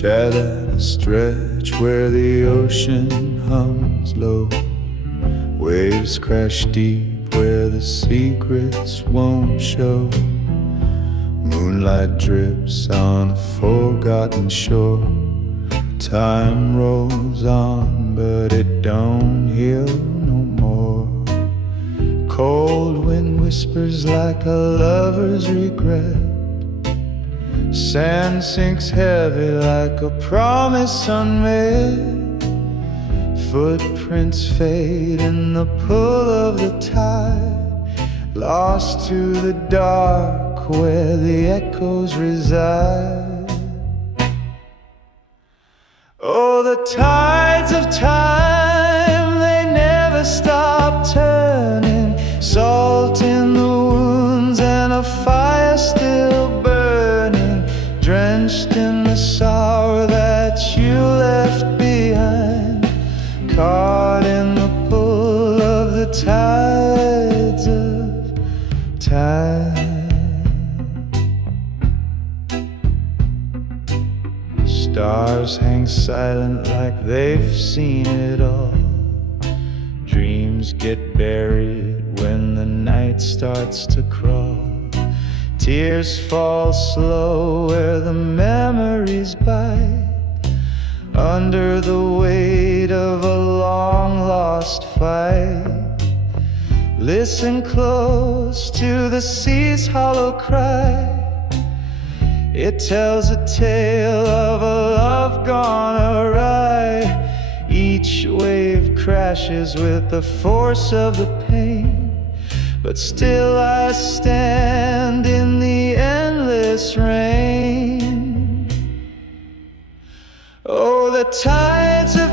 Shadows stretch where the ocean hums low. Waves crash deep where the secrets won't show. Moonlight drips on a forgotten shore. Time rolls on, but it don't heal no more. Cold wind whispers like a lover's regret. Sand sinks heavy like a promise unmade. Footprints fade in the pull of the tide, lost to the dark where the echoes reside. Oh, the tides of time, they never stop turning. Salt in the wounds and a fire still burning, drenched in the sorrow that you left behind, caught in the pull of the tides of time. Stars hang silent like they've seen it all. Dreams get buried when the night starts to crawl. Tears fall slow where the memories bite, under the weight of a long-lost fight. Listen close to the sea's hollow cry. It tells a tale of a love gone awry. Each wave crashes with the force of the pain, but still I stand in the endless rain. Oh, the tides of